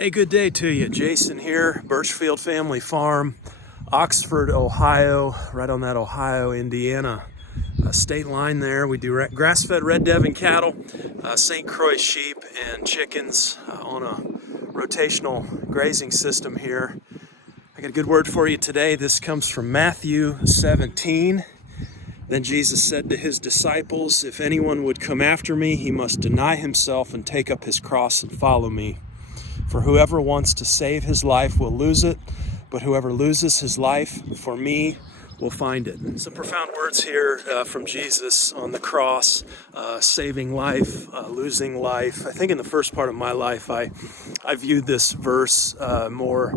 Hey, good day to you. Jason here, Birchfield Family Farm, Oxford, Ohio, right on that Ohio-Indiana state line there. We do grass-fed Red Devon cattle, St. Croix sheep, and chickens on a rotational grazing system here. I got a good word for you today. This comes from Matthew 17. Then Jesus said to his disciples, "If anyone would come after me, he must deny himself and take up his cross and follow me. For whoever wants to save his life will lose it, but whoever loses his life for me will find it." Some profound words here from Jesus on the cross, saving life, losing life. I think in the first part of my life, I viewed this verse more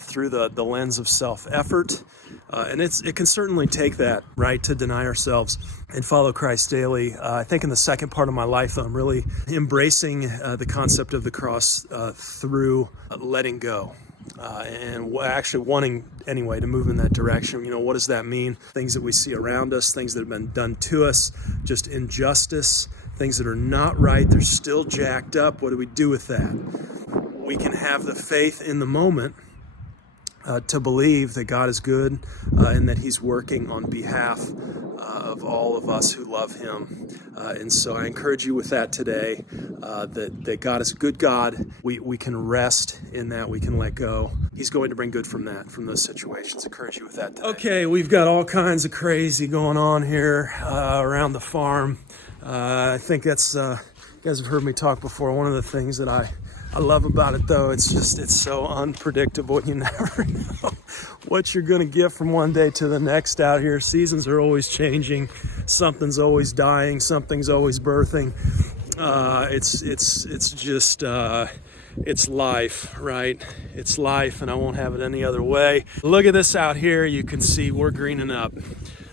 through the lens of self-effort. And it can certainly take that, right, to deny ourselves and follow Christ daily. I think in the second part of my life, I'm really embracing the concept of the cross through letting go. And actually wanting, anyway, to move in that direction. You know, what does that mean? Things that we see around us, things that have been done to us, just injustice, things that are not right, they're still jacked up. What do we do with that? We can have the faith in the moment to believe that God is good and that He's working on behalf of all of us who love Him. And so I encourage you with that today, that God is a good God. We can rest in that. We can let go. He's going to bring good from that, from those situations. I encourage you with that today. Okay, we've got all kinds of crazy going on here around the farm. I think that's, you guys have heard me talk before. One of the things that I love about it, though, it's so unpredictable. You never know what you're going to get from one day to the next out here. Seasons are always changing. Something's always dying. Something's always birthing. It's life, right? It's life, and I won't have it any other way. Look at this out here. You can see we're greening up.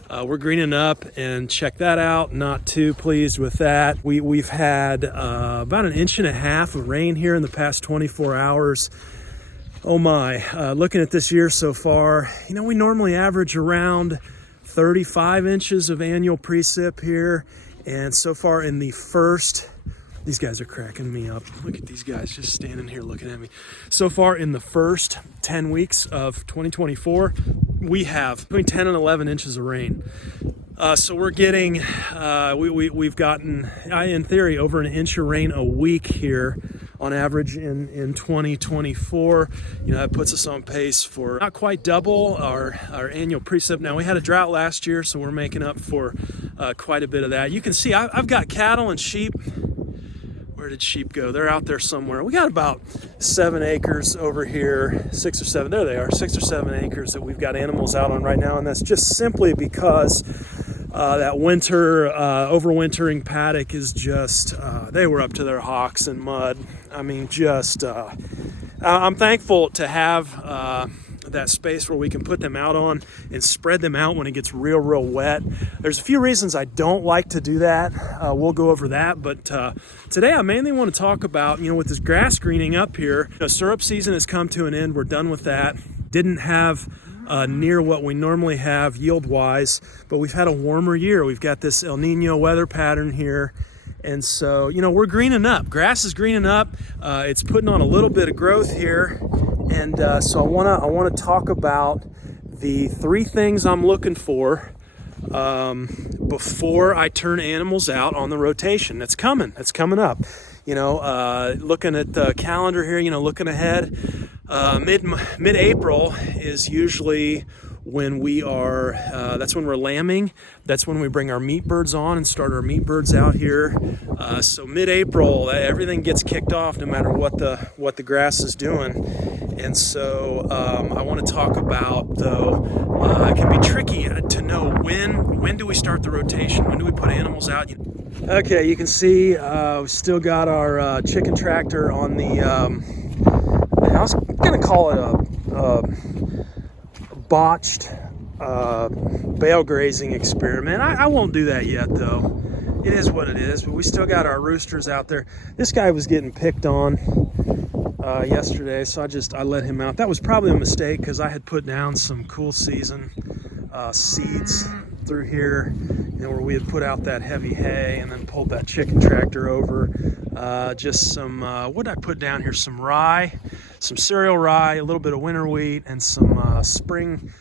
We're greening up, and check that out. Not too pleased with that. We've had about 1.5 inches of rain here in the past 24 hours. Oh my, looking at this year so far, you know, we normally average around 35 inches of annual precip here. And so far in the first, these guys are cracking me up. Look at these guys just standing here looking at me. So far in the first 10 weeks of 2024, we have between 10 and 11 inches of rain. So we're getting, we've gotten, in theory, over 1 inch of rain a week here on average in 2024. You know, that puts us on pace for not quite double our annual precip. Now, we had a drought last year, so we're making up for quite a bit of that. You can see I've got cattle and sheep. Where did sheep go? They're out there somewhere. We got about 7 acres over here, 6 or 7, there they are, 6 or 7 acres that we've got animals out on right now, and that's just simply because that winter, overwintering paddock is just, they were up to their hocks in mud. I mean, just, I'm thankful to have that space where we can put them out on and spread them out when it gets real wet. There's a few reasons I don't like to do that. We'll go over that, but today I mainly want to talk about, you know, with this grass greening up here, you know, syrup season has come to an end. We're done with that. Didn't have near what we normally have yield-wise, but we've had a warmer year. We've got this El Nino weather pattern here. And so, you know, we're greening up. Grass is greening up. It's putting on a little bit of growth here. And so I want to talk about the 3 things I'm looking for before I turn animals out on the rotation. That's coming up. You know, looking at the calendar here, you know, looking ahead, mid-April is usually when we are, that's when we're lambing. That's when we bring our meat birds on and start our meat birds out here. So mid-April, everything gets kicked off no matter what the grass is doing. And so I want to talk about, though, it can be tricky to know when do we start the rotation? When do we put animals out? Okay, you can see we still got our chicken tractor on the, I was going to call it a botched bale grazing experiment. I won't do that yet, though. It is what it is, but we still got our roosters out there. This guy was getting picked on yesterday, so I let him out. That was probably a mistake because I had put down some cool season seeds through here, you know, where we had put out that heavy hay and then pulled that chicken tractor over. Just some, what did I put down here? Some rye, some cereal rye, a little bit of winter wheat, and some spring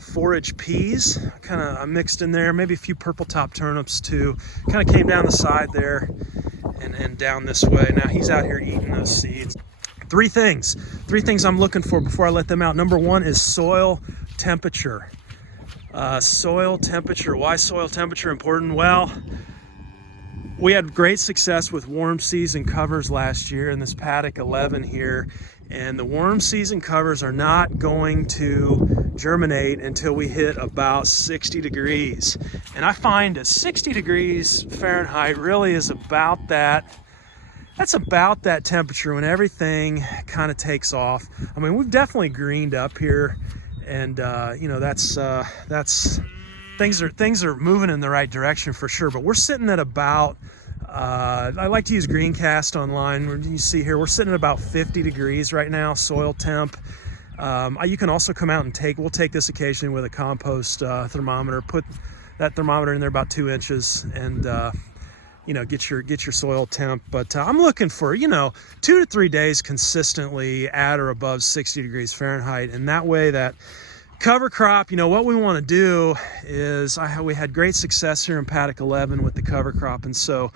forage peas. I mixed in there, maybe a few purple top turnips too. Kind of came down the side there and down this way. Now he's out here eating those seeds. Three things I'm looking for before I let them out. Number one is soil temperature. Soil temperature. Why soil temperature important? Well, we had great success with warm season covers last year in this paddock 11 here, and the warm season covers are not going to germinate until we hit about 60 degrees. And I find that 60 degrees Fahrenheit really is about that. That's about that temperature when everything kind of takes off. I mean, we've definitely greened up here, and you know, that's things are moving in the right direction for sure. But we're sitting at about I like to use Greencast online. You see here we're sitting at about 50 degrees right now, soil temp. You can also come out and we'll take this occasionally with a compost thermometer. Put that thermometer in there about 2 inches, and you know, get your soil temp. But I'm looking for, you know, 2 to 3 days consistently at or above 60 degrees Fahrenheit, and that way that cover crop, you know, what we want to do is we had great success here in paddock 11 with the cover crop, and so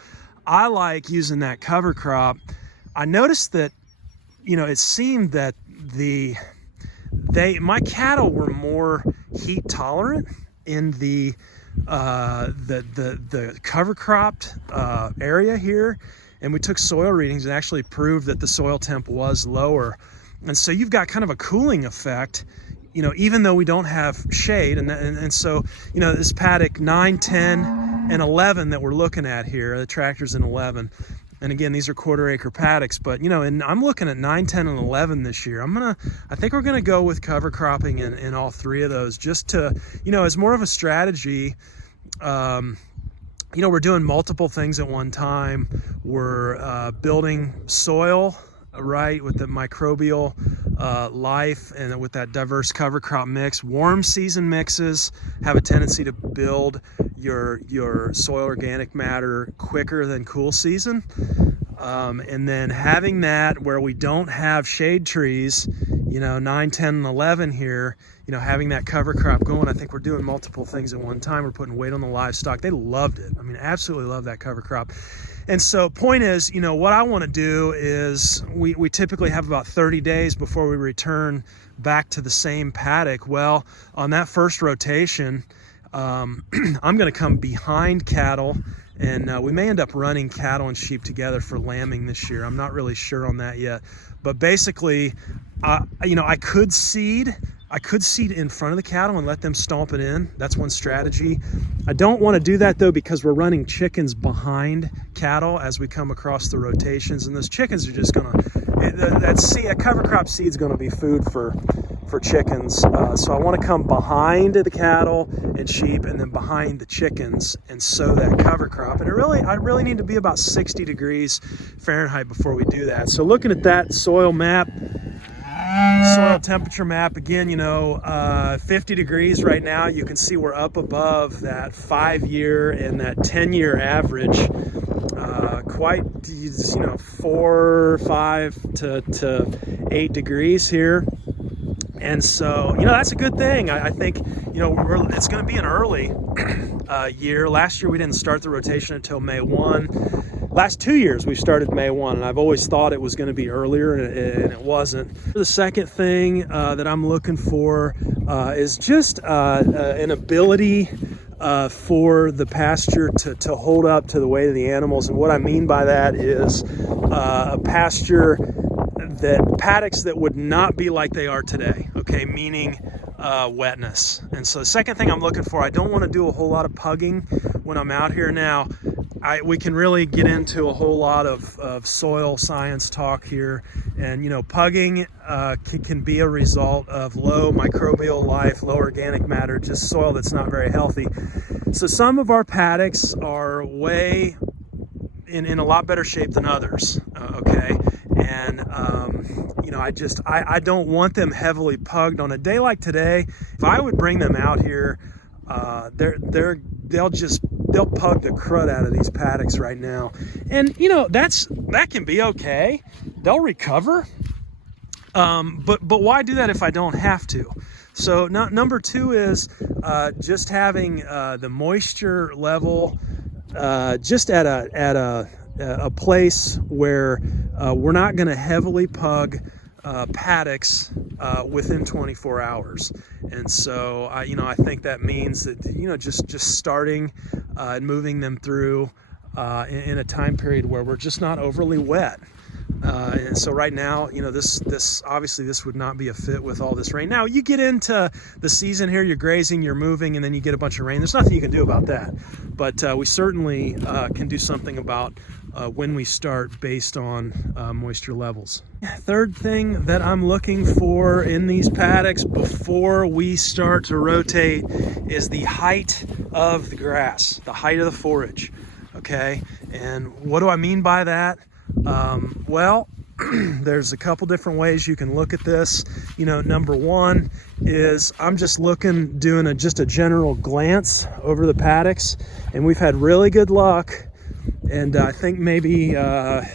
I like using that cover crop. I noticed that, you know, it seemed that my cattle were more heat tolerant in the cover cropped area here, and we took soil readings and actually proved that the soil temp was lower, and so you've got kind of a cooling effect, you know, even though we don't have shade. And so, you know, this paddock 9, 10, and 11 that we're looking at here, the tractor's in 11. And again, these are 1/4 acre paddocks, but, you know, and I'm looking at 9, 10, and 11 this year. I think we're going to go with cover cropping in all 3 of those, just to, you know, as more of a strategy. You know, we're doing multiple things at one time. We're building soil, right, with the microbial life, and with that diverse cover crop mix. Warm season mixes have a tendency to build your soil organic matter quicker than cool season. And then having that where we don't have shade trees, you know, 9, 10, and 11 here, you know, having that cover crop going. I think we're doing multiple things at one time. We're putting weight on the livestock. They loved it. I mean, absolutely love that cover crop. And so point is, you know, what I want to do is we typically have about 30 days before we return back to the same paddock. Well, on that first rotation, I'm going to come behind cattle, and we may end up running cattle and sheep together for lambing this year. I'm not really sure on that yet, but basically, you know, I could seed in front of the cattle and let them stomp it in. That's one strategy. I don't want to do that though, because we're running chickens behind cattle as we come across the rotations, and those chickens are just gonna, a cover crop seed is gonna be food for chickens. So I want to come behind the cattle and sheep, and then behind the chickens, and sow that cover crop. And I really need to be about 60 degrees Fahrenheit before we do that. So looking at that soil map, soil temperature map, again, you know, 50 degrees right now. You can see we're up above that 5-year and that 10-year average, quite, you know, 4, 5 to 8 degrees here. And so, you know, that's a good thing. I think, you know, it's going to be an early year. Last year we didn't start the rotation until May 1. Last 2 years we've started May 1, and I've always thought it was going to be earlier, and it wasn't. The second thing that I'm looking for is just an ability for the pasture to hold up to the weight of the animals. And what I mean by that is a pasture paddocks that would not be like they are today, okay, meaning wetness. And so the second thing I'm looking for, I don't want to do a whole lot of pugging when I'm out here. Now, we can really get into a whole lot of soil science talk here, and, you know, pugging can be a result of low microbial life, low organic matter, just soil that's not very healthy. So some of our paddocks are way in a lot better shape than others, okay? And you know, I don't want them heavily pugged on a day like today. If I would bring them out here, they'll pug the crud out of these paddocks right now. And, you know, that can be okay. They'll recover. But why do that if I don't have to? So number two is just having the moisture level just at a place where we're not going to heavily pug paddocks within 24 hours. And so I think that means that just starting and moving them through in a time period where we're just not overly wet. And so right now, this obviously this would not be a fit with all this rain. Now you get into the season here, you're grazing, you're moving, and then you get a bunch of rain. There's nothing you can do about that, but we certainly can do something about when we start based on moisture levels. Third thing that I'm looking for in these paddocks before we start to rotate is the height of the grass, the height of the forage. Okay, and what do I mean by that? Well, there's a couple different ways you can look at this. Number one is I'm just doing just a general glance over the paddocks, and we've had really good luck. And I think maybe, I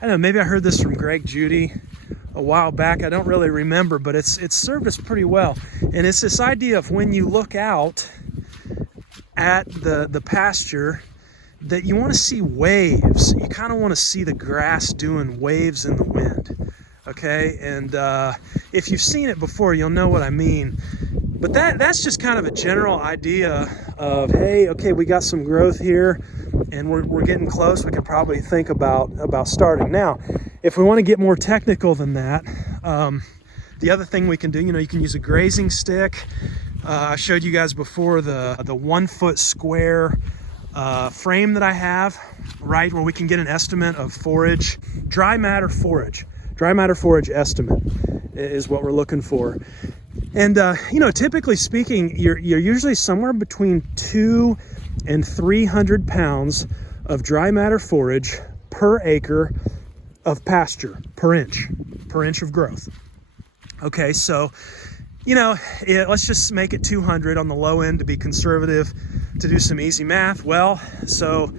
don't know, maybe I heard this from Greg Judy a while back. I don't really remember, but it's served us pretty well. And it's this idea of when you look out at the pasture, that you want to see waves. You kind of want to see the grass doing waves in the wind. Okay, and if you've seen it before, you'll know what I mean. But that's just kind of a general idea of, hey, okay, we got some growth here, and we're getting close. We could probably think about starting. Now, if we want to get more technical than that, the other thing we can do, you can use a grazing stick. I showed you guys before the 1 foot square frame that I have, right, where we can get an estimate of forage, dry matter forage estimate is what we're looking for. And typically speaking, you're usually somewhere between 200 and 300 pounds of dry matter forage per acre of pasture per inch of growth. Okay, so let's just make it 200 on the low end to be conservative, to do some easy math. Well, so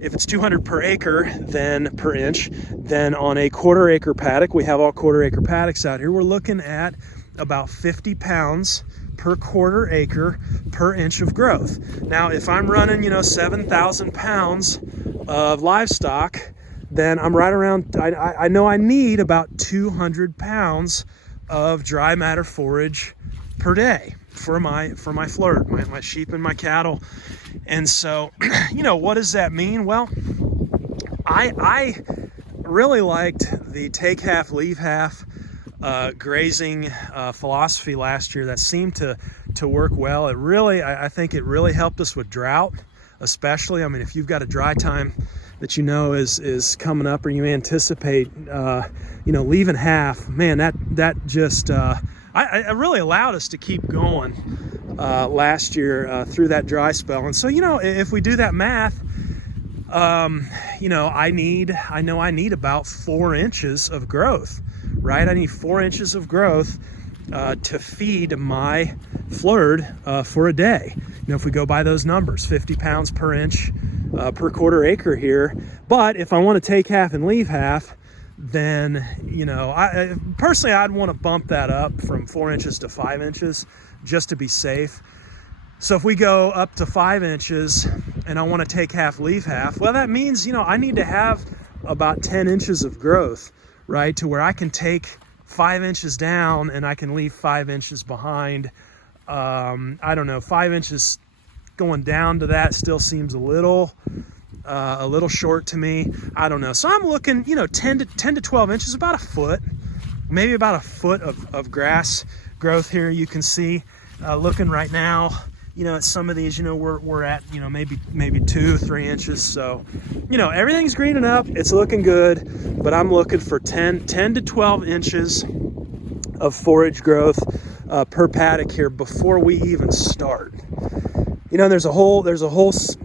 if it's 200 per acre, then per inch, then on a quarter acre paddock, we have all quarter acre paddocks out here, we're looking at about 50 pounds per quarter acre per inch of growth. Now, if I'm running, 7,000 pounds of livestock, then I'm right around, I know I need about 200 pounds of dry matter forage per day for my flirt, my sheep and my cattle. And so, what does that mean? Well, I really liked the take half, leave half grazing philosophy last year. That seemed to work well. I think it really helped us with drought, especially. I mean, if you've got a dry time that is coming up, or you anticipate leaving half, man, that just it really allowed us to keep going last year through that dry spell. And so if we do that math, I need about 4 inches of growth, right? I need 4 inches of growth to feed my flirt for a day. If we go by those numbers, 50 pounds per inch per quarter acre here. But if I want to take half and leave half, then I personally, I'd want to bump that up from 4 inches to 5 inches just to be safe. So if we go up to 5 inches and I want to take half, leave half, well, that means I need to have about 10 inches of growth, right, to where I can take 5 inches down and I can leave 5 inches behind. I don't know, 5 inches going down to that still seems a little short to me. I don't know. So I'm looking, 10 to 12 inches, about a foot, maybe about a foot of grass growth here. You can see, looking right now, at some of these, we're at, maybe 2-3 inches. So, everything's greening up. It's looking good, but I'm looking for 10 to 12 inches of forage growth per paddock here before we even start. There's a whole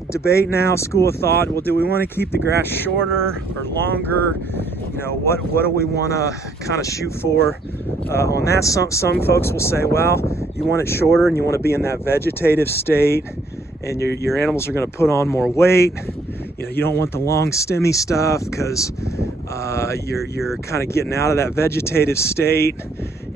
debate now, school of thought. Well, do we want to keep the grass shorter or longer? What do we want to kind of shoot for on that? Some folks will say, well, you want it shorter and you want to be in that vegetative state, and your animals are going to put on more weight. You don't want the long stemmy stuff because You're kind of getting out of that vegetative state.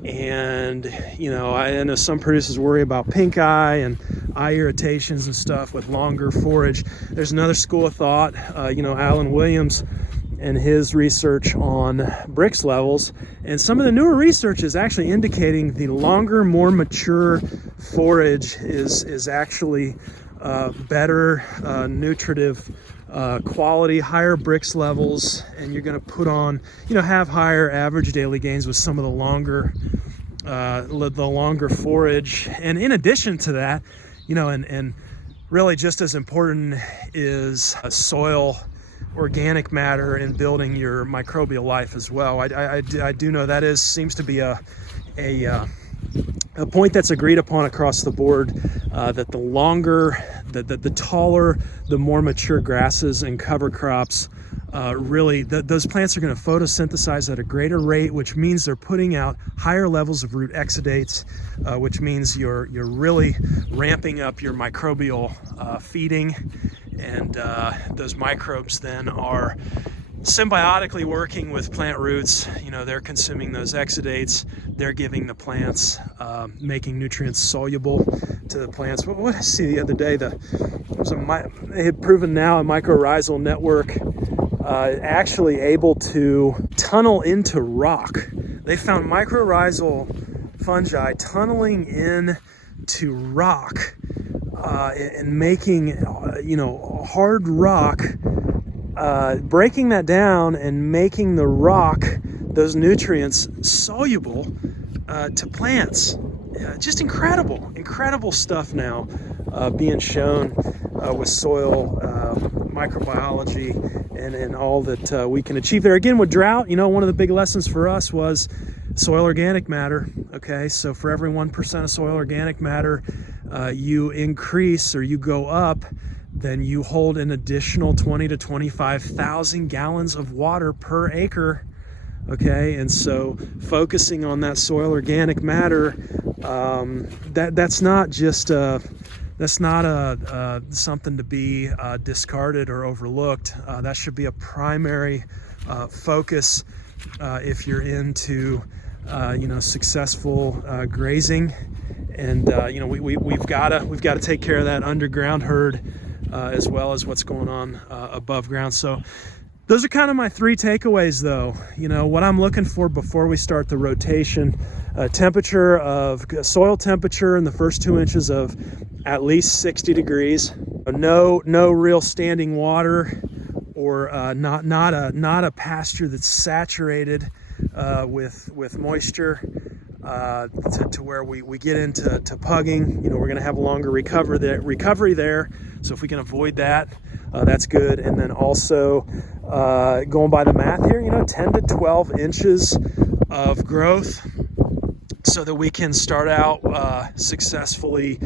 And, you know, I know some producers worry about pink eye and eye irritations and stuff with longer forage. There's another school of thought, you know, Alan Williams and his research on Brix levels. And some of the newer research is actually indicating the longer, more mature forage is actually better nutritive quality, higher Brix levels, and you're going to put on, you know, have higher average daily gains with some of the longer forage. And in addition to that, you know, and really just as important is soil organic matter in building your microbial life as well. I do know that seems to be a point that's agreed upon across the board, that the longer, the taller, the more mature grasses and cover crops, really those plants are going to photosynthesize at a greater rate, which means they're putting out higher levels of root exudates, which means you're really ramping up your microbial feeding, and those microbes then are symbiotically working with plant roots. You know, they're consuming those exudates, they're giving the plants, making nutrients soluble to the plants. What I see the other day, they had proven now a mycorrhizal network actually able to tunnel into rock. They found mycorrhizal fungi tunneling into rock and making, you know, hard rock, breaking that down and making the rock, those nutrients, soluble to plants. Just incredible stuff now being shown with soil microbiology and all that we can achieve there. Again, with drought, you know, one of the big lessons for us was soil organic matter. Okay, so for every 1% of soil organic matter you increase or you go up, then you hold an additional 20 to 25,000 gallons of water per acre. Okay, and so focusing on that soil organic matter, that's not just something to be discarded or overlooked. That should be a primary focus if you're into you know, successful grazing. And you know, we've got to take care of that underground herd as well as what's going on above ground. So those are kind of my three takeaways, though. You know, what I'm looking for before we start the rotation: temperature of soil temperature in the first 2 inches of at least 60 degrees. No real standing water, or not a pasture that's saturated with moisture. To where we get into pugging. You know, we're going to have a longer recovery there. So if we can avoid that, that's good. And then also going by the math here, you know, 10 to 12 inches of growth, so that we can start out successfully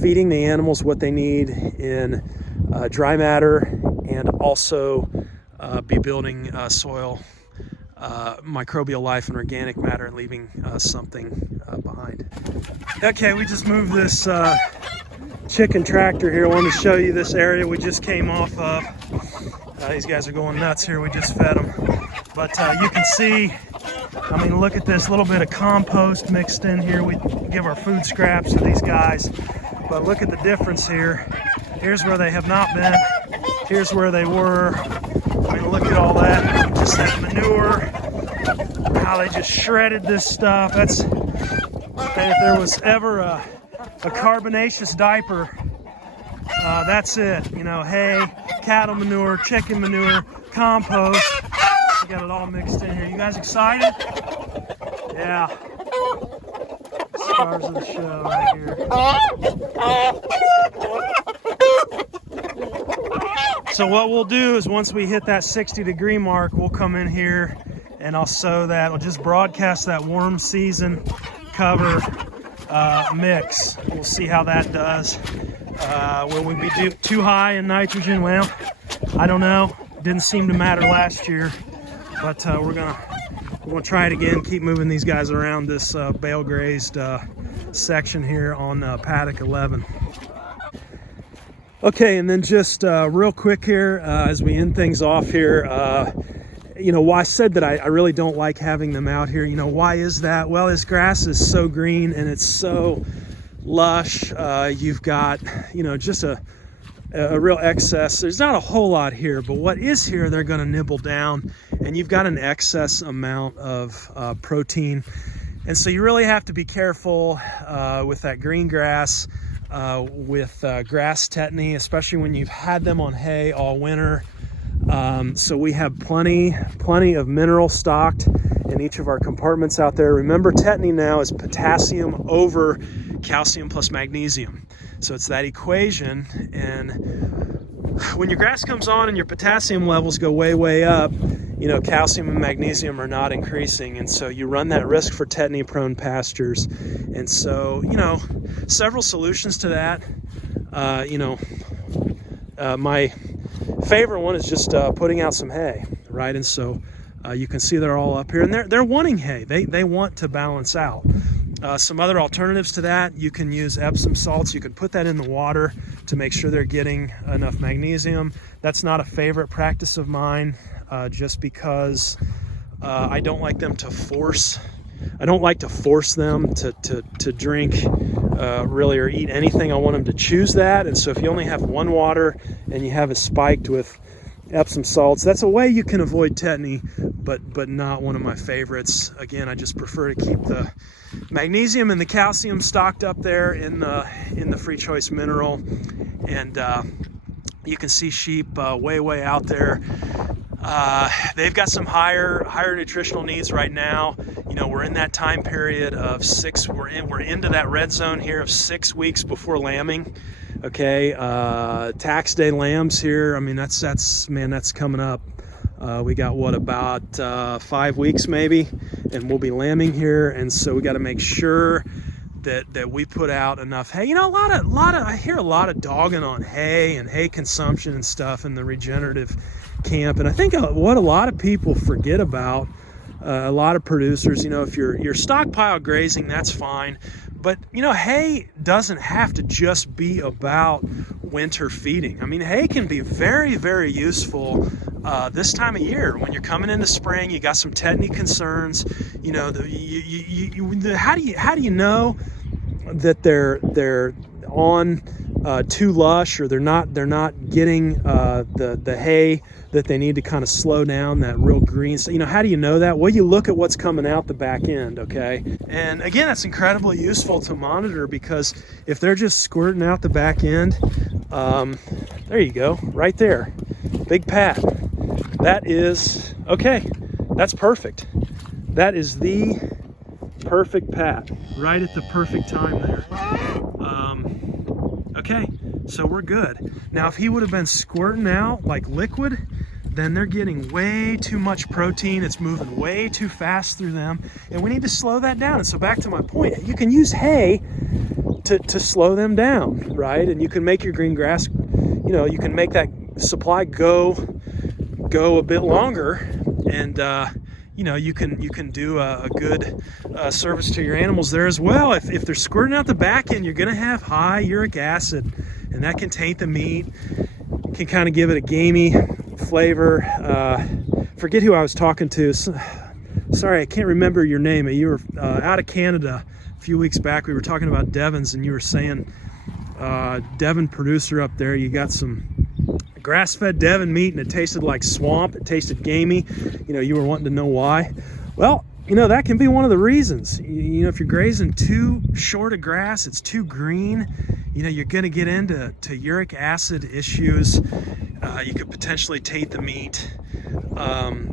feeding the animals what they need in dry matter, and also be building soil microbial life and organic matter, and leaving something behind. Okay, we just moved this chicken tractor here. I wanted to show you this area we just came off of. These guys are going nuts here. We just fed them. But you can see, I mean, look at this little bit of compost mixed in here. We give our food scraps to these guys. But look at the difference here. Here's where they have not been. Here's where they were. I mean, look at all that. Just that manure. How they just shredded this stuff. That's, and if there was ever a carbonaceous diaper, that's it. You know, hay, cattle manure, chicken manure, compost. We got it all mixed in here. You guys excited? Yeah. Stars of the show right here. So what we'll do is, once we hit that 60-degree mark, we'll come in here and I'll sow that. We'll just broadcast that warm season cover mix. We'll see how that does. Will we be too high in nitrogen? Well, I don't know. Didn't seem to matter last year, but we're gonna try it again. Keep moving these guys around this bale grazed section here on paddock 11. Okay, and then just real quick here as we end things off here. why I said that I really don't like having them out here. Why is that? Well, this grass is so green and it's so lush. You've got, just a real excess. There's not a whole lot here, but what is here, they're going to nibble down, and you've got an excess amount of protein. And so you really have to be careful with that green grass, with grass tetany, especially when you've had them on hay all winter. So we have plenty of mineral stocked in each of our compartments out there. Remember, tetany now is potassium over calcium plus magnesium. So it's that equation, and when your grass comes on and your potassium levels go way up, calcium and magnesium are not increasing, and so you run that risk for tetany prone pastures. And so, several solutions to that. My favorite one is just putting out some hay, right? And so you can see they're all up here, and they're wanting hay. They want to balance out. Some other alternatives to that, you can use Epsom salts. You can put that in the water to make sure they're getting enough magnesium. That's not a favorite practice of mine, just because I don't like them to force. I don't like to force them to drink really or eat anything. I want them to choose that. And so if you only have one water and you have it spiked with Epsom salts, that's a way you can avoid tetany, but not one of my favorites. Again, I just prefer to keep the magnesium and the calcium stocked up there in the free choice mineral. And you can see sheep way out there. They've got some higher nutritional needs right now. We're in that time period of we're into that red zone here of 6 weeks before lambing. Okay, tax day lambs here. I mean, that's coming up. We got about 5 weeks maybe, and we'll be lambing here. And so we got to make sure that we put out enough hay. I hear a lot of dogging on hay and hay consumption and stuff in the regenerative camp. And I think what a lot of people forget about, a lot of producers, if you're stockpile grazing, that's fine. But, hay doesn't have to just be about winter feeding. I mean, hay can be very, very useful this time of year. When you're coming into spring, you got some tetany concerns. How do you know that they're on too lush, or they're not getting the hay that they need to kind of slow down that real green. So, how do you know that? Well, you look at what's coming out the back end, okay? And again, that's incredibly useful to monitor, because if they're just squirting out the back end, there you go, right there, big pat. That is, okay, that's perfect. That is the perfect pat, right at the perfect time there. Okay, so we're good. Now, if he would have been squirting out like liquid, then they're getting way too much protein. It's moving way too fast through them, and we need to slow that down. And so back to my point, you can use hay to slow them down, right? And you can make your green grass, you can make that supply go a bit longer, and you can do a good service to your animals there as well. If they're squirting out the back end, you're going to have high uric acid, and that can taint the meat, can kind of give it a gamey flavor. Forget who I was talking to. Sorry, I can't remember your name. You were out of Canada a few weeks back. We were talking about Devons, and you were saying Devon producer up there, you got some grass-fed Devon meat, and it tasted like swamp. It tasted gamey. You were wanting to know why. Well, that can be one of the reasons. If you're grazing too short of grass, it's too green, you're going to get into uric acid issues. You could potentially taint the meat.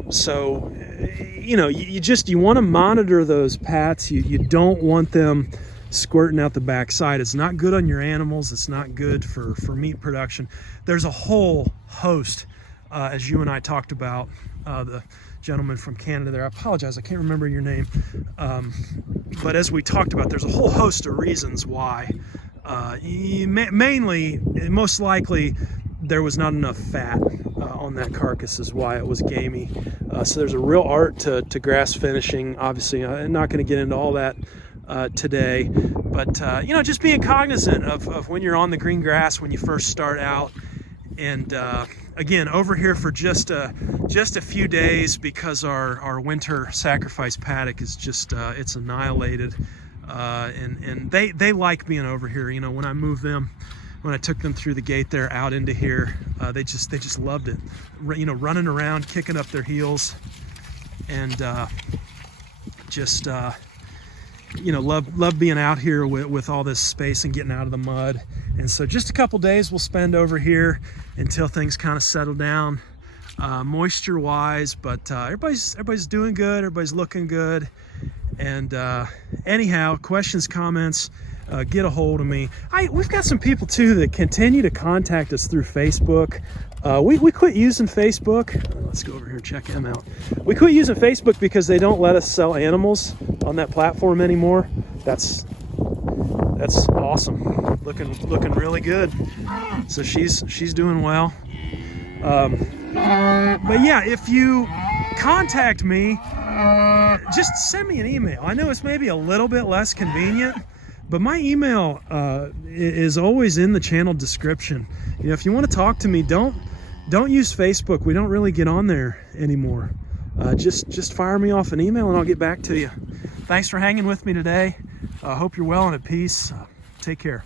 So, you want to monitor those pats. You don't want them squirting out the backside. It's not good on your animals. It's not good for meat production. There's a whole host, as you and I talked about, the gentleman from Canada there. I apologize, I can't remember your name. But as we talked about, there's a whole host of reasons why. Mainly, most likely, there was not enough fat on that carcass is why it was gamey. So there's a real art to grass finishing. Obviously, I'm not going to get into all that today, but just being cognizant of when you're on the green grass when you first start out. And again, over here for just a few days because our winter sacrifice paddock is just it's annihilated, and they like being over here. You know, when I moved them, when I took them through the gate there out into here, they just loved it. You know, running around, kicking up their heels, and you know, love being out here with all this space and getting out of the mud. And so just a couple days we'll spend over here until things kind of settle down moisture wise, but everybody's doing good, everybody's looking good. And anyhow, questions, comments, get a hold of me. We've got some people too that continue to contact us through Facebook. We quit using Facebook. Let's go over here and check them out. We quit using Facebook because they don't let us sell animals on that platform anymore. That's awesome. Looking really good. So she's doing well. But yeah, if you contact me, just send me an email. I know it's maybe a little bit less convenient, but my email is always in the channel description. You know, if you want to talk to me, don't use Facebook. We don't really get on there anymore. Just fire me off an email and I'll get back to you. Thanks for hanging with me today. I hope you're well and at peace. Take care.